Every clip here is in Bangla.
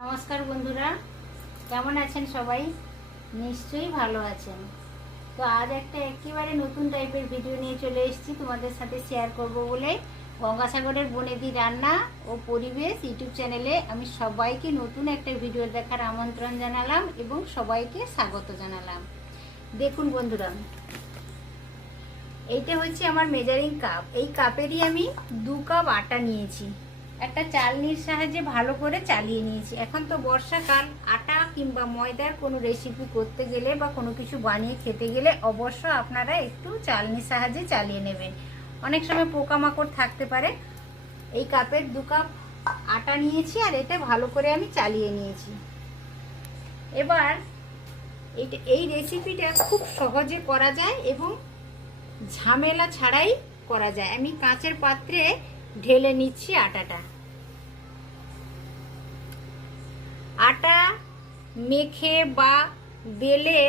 নমস্কার বন্ধুরা, কেমন আছেন সবাই? নিশ্চয়ই ভালো আছেন। তো আজ একটা একেবারে নতুন টাইপের ভিডিও নিয়ে চলে এসেছি তোমাদের সাথে শেয়ার করব বলে। গঙ্গাসাগরের বনেদি রান্না ও পরিবেশ ইউটিউব চ্যানেলে আমি সবাইকে নতুন একটা ভিডিও দেখার আমন্ত্রণ জানালাম এবং সবাইকে স্বাগত জানালাম। দেখুন বন্ধুরা, এইটা হচ্ছে আমার মেজারিং কাপ। এই কাপেরই আমি 2 কাপ আটা নিয়েছি। একটা চালনির সাহায্যে ভালো করে চালিয়ে নিয়েছি। এখন তো বর্ষাকাল, আটা কিংবা ময়দার কোনো রেসিপি করতে গেলে বা কোনো কিছু বানিয়ে খেতে গেলে অবশ্য আপনারা একটু চালনির সাহায্যে চালিয়ে নেবেন। অনেক সময় পোকামাকড় থাকতে পারে। এই কাপের 2 কাপ আটা নিয়েছি আর এটা ভালো করে আমি চালিয়ে নিয়েছি। এবার এই রেসিপিটা খুব সহজে করা যায় এবং ঝামেলা ছাড়াই করা যায়। আমি কাঁচের পাত্রে ঢেলে নিচ্ছি আটাটা। আটা মেখে বা বেলে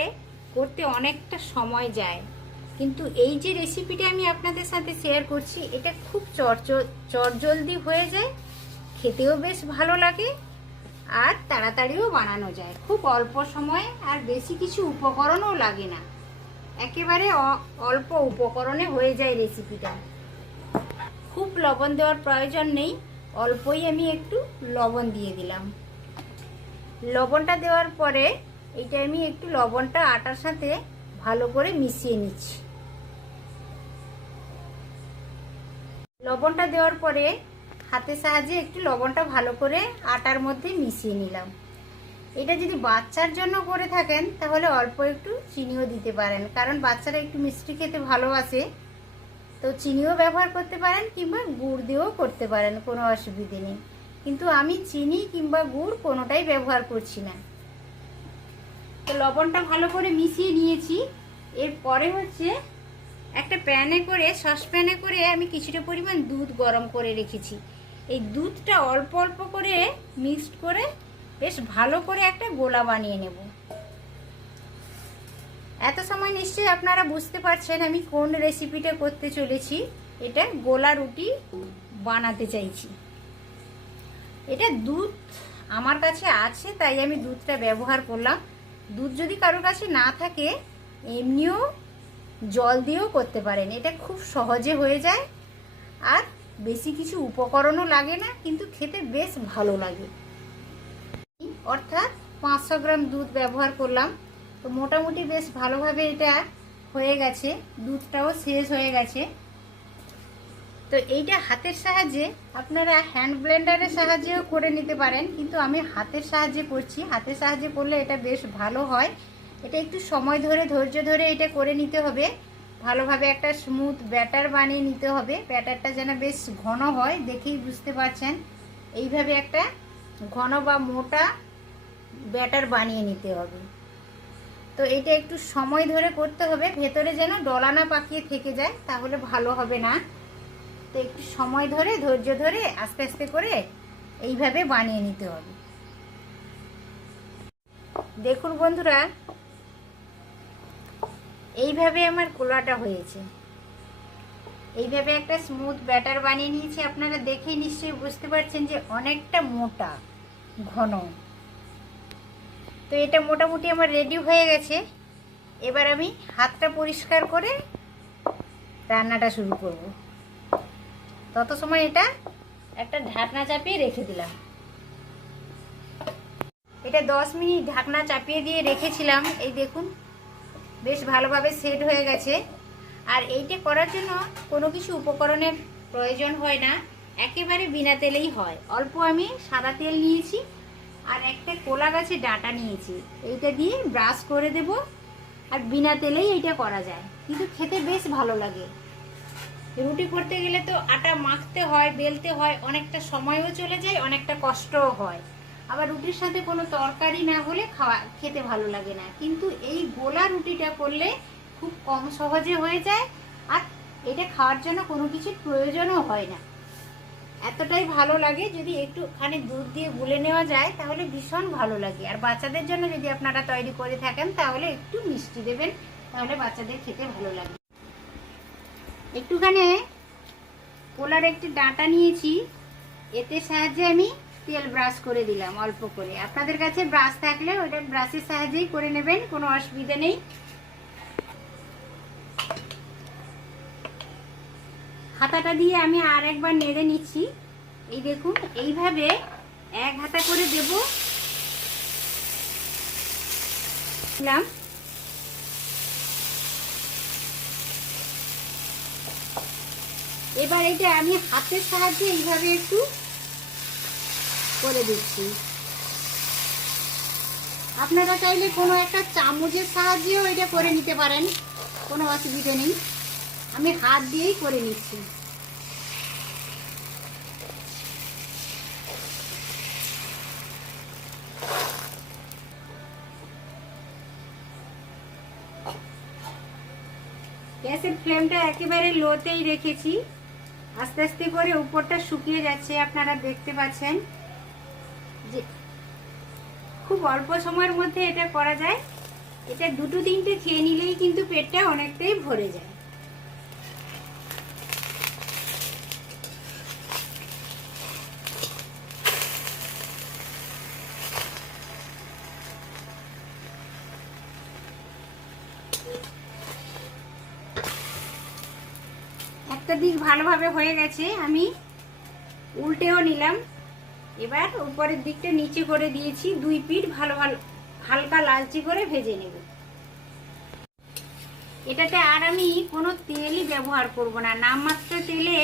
করতে অনেকটা সময় যায়, কিন্তু এই যে রেসিপিটা আমি আপনাদের সাথে শেয়ার করছি এটা খুব চটজলদি হয়ে যায়, খেতেও বেশ ভালো লাগে আর তাড়াতাড়িও বানানো যায়। খুব অল্প সময়ে আর বেশি কিছু উপকরণও লাগে না, একেবারে অল্প উপকরণে হয়ে যায় রেসিপিটা। খুব লবণ দেওয়ার প্রয়োজন নেই, অল্পই আমি একটু লবণ দিয়ে দিলাম। লবণটা দেওয়ার পরে এটা আমি একটু লবণটা আটার সাথে ভালো করে মিশিয়ে নিচ্ছি। লবণটা দেওয়ার পরে হাতের সাহায্যে একটু লবণটা ভালো করে আটার মধ্যে মিশিয়ে নিলাম। এটা যদি বাচ্চার জন্য করে থাকেন তাহলে অল্প একটু চিনিও দিতে পারেন, কারণ বাচ্চারা একটু মিষ্টি খেতে ভালোবাসে। তো চিনিও ব্যবহার করতে পারেন কিংবা গুড় দিয়েও করতে পারেন, কোনো অসুবিধে নেই। কিন্তু আমি চিনি কিংবা গুড় কোনোটাই ব্যবহার করছি না। তো লবণটা ভালো করে মিশিয়ে নিয়েছি। এরপরে হচ্ছে একটা সসপ্যানে করে আমি কিছুটা পরিমাণ দুধ গরম করে রেখেছি। এই দুধটা অল্প অল্প করে মিক্সড করে বেশ ভালো করে একটা গোলা বানিয়ে নেব। এত সময় নিশ্চয়ই আপনারা বুঝতে পারছেন আমি কোন রেসিপিটা করতে চলেছি। এটা গোলা রুটি বানাতে চাইছি। এটা দুধ আমার কাছে আছে তাই আমি দুধটা ব্যবহার করলাম। দুধ যদি কারোর কাছে না থাকে এমনিও জল দিয়েও করতে পারেন। এটা খুব সহজে হয়ে যায় আর বেশি কিছু উপকরণও লাগে না, কিন্তু খেতে বেশ ভালো লাগে। অর্থাৎ 500 গ্রাম দুধ ব্যবহার করলাম। তো মোটামুটি বেশ ভালোভাবে এটা হয়ে গেছে, দুধটাও শেষ হয়ে গেছে। তো এইটা হাতের সাহায্যে, আপনারা হ্যান্ড ব্লেন্ডারের সাহায্যেও করে নিতে পারেন, কিন্তু আমি হাতের সাহায্যে করছি। হাতের সাহায্যে করলে এটা বেশ ভালো হয়। এটা একটু সময় ধরে ধৈর্য ধরে এটা করে নিতে হবে। ভালোভাবে একটা স্মুথ ব্যাটার বানিয়ে নিতে হবে। ব্যাটারটা যেন বেশ ঘন হয়, দেখেই বুঝতে পারছেন। এইভাবে একটা ঘন বা মোটা ব্যাটার বানিয়ে নিতে হবে। তো এটা একটু সময় ধরে করতে হবে, ভেতরে যেন ডলা না পাকিয়ে থেকে যায়, তাহলে ভালো হবে না। তো একটু সময় ধরে ধৈর্য ধরে আস্তে আস্তে করে এইভাবে বানিয়ে নিতে হবে। দেখুন বন্ধুরা, এইভাবে আমার গোলাটা হয়েছে। এইভাবে একটা স্মুথ ব্যাটার বানিয়ে নিয়েছি। আপনারা দেখেই নিশ্চয়ই বুঝতে পারছেন যে অনেকটা মোটা ঘন। তো এটা মোটামুটি আমার রেডি হয়ে গেছে। এবার আমি হাতটা পরিষ্কার করে রান্নাটা শুরু করব। তত সময় এটা একটা ঢাকনা চাপিয়ে রেখে দিলাম। এটা 10 মিনিট ঢাকনা চাপিয়ে দিয়ে রেখেছিলাম। এই দেখুন বেশ ভালোভাবে সেট হয়ে গেছে। আর এইটা করার জন্য কোনো কিছু উপকরণের প্রয়োজন হয় না, একেবারে বিনা তেলেই হয়। অল্প আমি সাদা তেল নিয়েছি আর একটা কলা গাছের ডাঁটা নিয়েছি। এইটা দিয়ে ব্রাশ করে দেব আর বিনা তেলেই এইটা করা যায়, কিন্তু খেতে বেশ ভালো লাগে। রুটি করতে গেলে তো আটা মাখতে হয়, বেলতে হয়, অনেকটা সময়ও চলে যায়, অনেকটা কষ্টও হয়। আবার রুটির সাথে কোনো তরকারি না হলে খেতে ভালো লাগে না। কিন্তু এই গোলা রুটিটা করলে খুব কম সহজে হয়ে যায় আর এটা খাওয়ার জন্য কোনো কিছুর প্রয়োজনও হয় না। এতটাই ভালো লাগে। যদি একটুখানি দুধ দিয়ে গুলে নেওয়া যায় তাহলে ভীষণ ভালো লাগে। আর বাচ্চাদের জন্য যদি আপনারা তৈরি করে থাকেন তাহলে একটু মিষ্টি দেবেন, তাহলে বাচ্চাদের খেতে ভালো লাগে। একটুখানি কোলার একটি ডাঁটা নিয়েছি, এতে সাহায্যে আমি তেল ব্রাশ করে দিলাম অল্প করে। আপনাদের কাছে ব্রাশ থাকলে ওটা ব্রাশের সাহায্যেই করে নেবেন, কোনো অসুবিধা নেই। হাতাটা দিয়ে আমি আর একবার নেড়ে নিচ্ছি। এই দেখুন এইভাবে এক হাতা করে দেব। এবার এটা আমি হাতের সাহায্যে এইভাবে একটু করে দিচ্ছি। আপনারা চাইলে কোনো একটা চামচের সাহায্যেও এটা করে নিতে পারেন, কোনো অসুবিধা নেই। আমি হাত দিয়েই করে নিচ্ছি। গ্যাসের ফ্লেমটা একেবারে লোতেই রেখেছি। আস্তে আস্তে করে উপরটা শুকিয়ে যাচ্ছে, আপনারা দেখতে পাচ্ছেন যে খুব অল্প সময়ের মধ্যে এটা করা যায়। এটা দুটো তিনটে খেয়ে নিলেই কিন্তু পেটটা অনেকটাই ভরে যায়। একটা দিক ভালোভাবে হয়ে গেছে, আমি উল্টেও নিলাম। এবার উপরের দিকটা নিচে করে দিয়েছি, দুই পিঠ ভালো ভালো হালকা লালচে করে ভেজে নেব। এটাতে আর আমি কোনো তেলই ব্যবহার করব না, নামমাত্র তেলে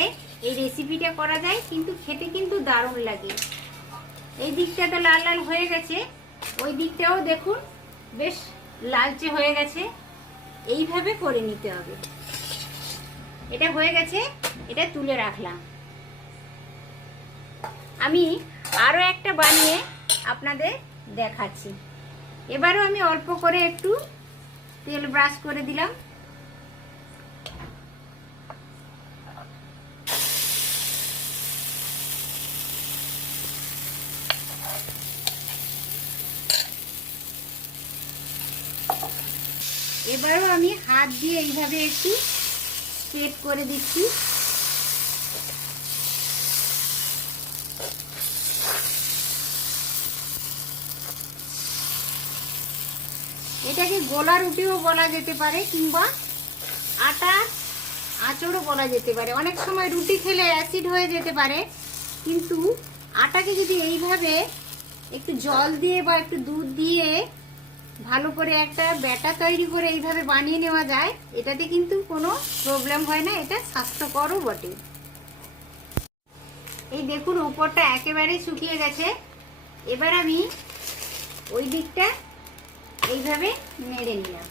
এই রেসিপিটা করা যায়, কিন্তু খেতে কিন্তু দারুণ লাগে। এই দিকটা তো লাল লাল হয়ে গেছে, ওই দিকটাও দেখুন বেশ লালচে হয়ে গেছে। এইভাবে করে নিতে হবে। এটা হয়ে গেছে, এটা তুলে রাখলাম। আমি আরও একটা বানিয়ে আপনাদের দেখাচ্ছি। এবারও আমি অল্প করে একটু তেল ব্রাশ করে দিলাম। এবারও আমি হাত দিয়ে এইভাবে একটু স্প্রেড করে দিচ্ছি। এটাকে গোলা রুটিও বলা যেতে পারে, কিংবা আটা আঁচড়ও বলা যেতে পারে। অনেক সময় রুটি খেলে অ্যাসিড হয়ে যেতে পারে, কিন্তু আটাকে যদি এইভাবে একটু জল দিয়ে বা একটু দুধ দিয়ে ভালো করে একটা ব্যাটা তৈরি করে এইভাবে বানিয়ে নেওয়া যায়, এটাতে কিন্তু কোনো প্রবলেম হয় না, এটা স্বাস্থ্যকরও বটে। এই দেখুন উপরটা একেবারে শুকিয়ে গেছে। এবার আমি ওই দিকটা এইভাবে নেড়ে নিলাম।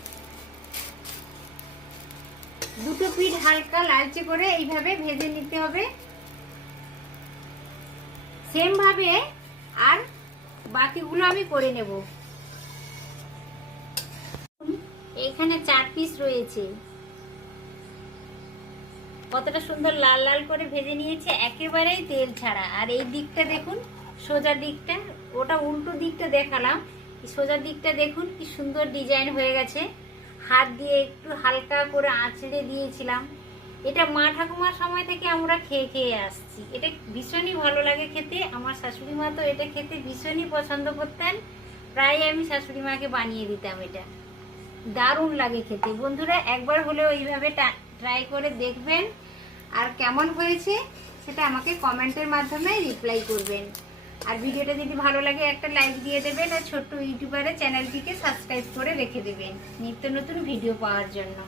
দুটো পিঠ হালকা লালচে করে এইভাবে ভেজে নিতে হবে। সেম ভাবে আর বাকিগুলো আমি করে নেব। এখানে 4 পিস রয়েছে। কতটা সুন্দর লাল লাল করে ভেজে নিয়েছে, একেবারেই তেল ছাড়া। আর এই দিকটা দেখুন, সোজা দিকটা, ওটা উল্টো দিকটা দেখালাম, সোজা দিকটা দেখুন কি সুন্দর ডিজাইন হয়ে গেছে। হাত দিয়ে একটু হালকা করে আঁচড়ে দিয়েছিলাম। এটা মা ঠাকুমার সময় থেকে আমরা খেয়ে খেয়ে আসছি। এটা ভীষণই ভালো লাগে খেতে। আমার শাশুড়ি মা তো এটা খেতে ভীষণই পছন্দ করতেন, প্রায় আমি শাশুড়ি মাকে বানিয়ে দিতাম। এটা দারুণ লাগে খেতে। বন্ধুরা একবার হলেও এইভাবে ট্রাই করে দেখবেন, আর কেমন হয়েছে সেটা আমাকে কমেন্টের মাধ্যমে রিপ্লাই করবেন। আর ভিডিওটা যদি ভালো লাগে একটা লাইক দিয়ে দেবেন, আর ছোট্ট ইউটিউবারের চ্যানেলটিকে সাবস্ক্রাইব করে রেখে দেবেন নিত্য নতুন ভিডিও পাওয়ার জন্য।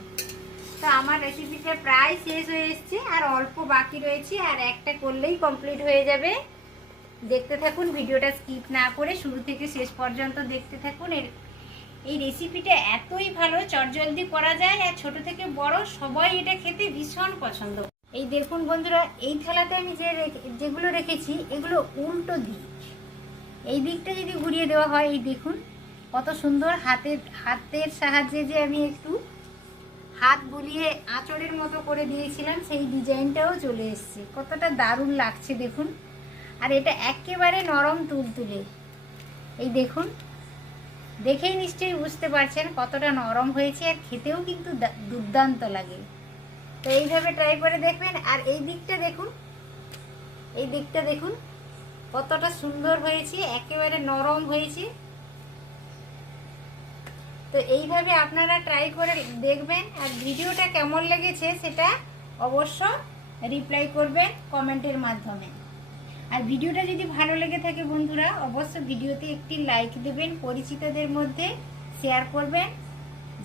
তো আমার রেসিপিটা প্রায় শেষ হয়ে এসছে, আর অল্প বাকি রয়েছে, আর একটা করলেই কমপ্লিট হয়ে যাবে। দেখতে থাকুন ভিডিওটা, স্কিপ না করে শুরু থেকে শেষ পর্যন্ত দেখতে থাকুন। এই রেসিপিটা এতই ভালো, চটজলদি করা যায়, আর ছোট থেকে বড় সবাই এটা খেতে ভীষণ পছন্দ। এই দেখুন বন্ধুরা, এই থালাতে আমি যেগুলো রেখেছি এগুলো উল্টো দিক। এই দিকটা যদি ঘুরিয়ে দেওয়া হয়, এই দেখুন কত সুন্দর হাতের সাহায্যে যে আমি একটু হাত বুলিয়ে আঁচড়ের মতো করে দিয়েছিলাম, সেই ডিজাইনটাও চলে এসছে। কতটা দারুণ লাগছে দেখুন। আর এটা একেবারে নরম তুলতুলে। এই দেখুন, দেখেই নিশ্চয়ই বুঝতে পারছেন কতটা নরম হয়েছে, আর খেতেও কিন্তু দুর্দান্ত লাগে। তো এইভাবে ট্রাই করে দেখবেন। আর এই দিকটা দেখুন, এই দিকটা দেখুন কতটা সুন্দর হয়েছে, একেবারে নরম হয়েছে। তো এইভাবে আপনারা ট্রাই করে দেখবেন, আর ভিডিওটা কেমন লেগেছে সেটা অবশ্য রিপ্লাই করবেন কমেন্টের মাধ্যমে। আর ভিডিওটা যদি ভালো লেগে থাকে বন্ধুরা, অবশ্যই ভিডিওতে একটি লাইক দেবেন, পরিচিতদের মধ্যে শেয়ার করবেন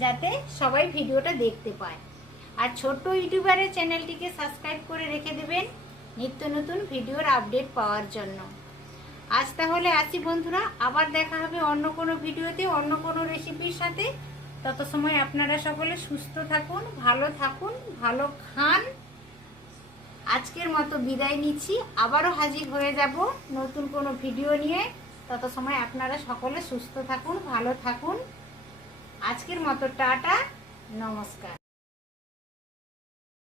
যাতে সবাই ভিডিওটা দেখতে পায়। আর ছোট্ট ইউটিউবারের চ্যানেলটিকে সাবস্ক্রাইব করে রেখে দেবেন নিত্য নতুন ভিডিওর আপডেট পাওয়ার জন্য। আজ তাহলে আসি বন্ধুরা, আবার দেখা হবে অন্য কোনো ভিডিওতে অন্য কোনো রেসিপির সাথে। তত সময় আপনারা সকলে সুস্থ থাকুন, ভালো থাকুন, ভালো খান। আজকের মতো বিদায় নিচ্ছি, আবারও হাজির হয়ে যাব নতুন কোনো ভিডিও নিয়ে। তত সময় আপনারা সকলে সুস্থ থাকুন, ভালো থাকুন। আজকের মতো টাটা, নমস্কার।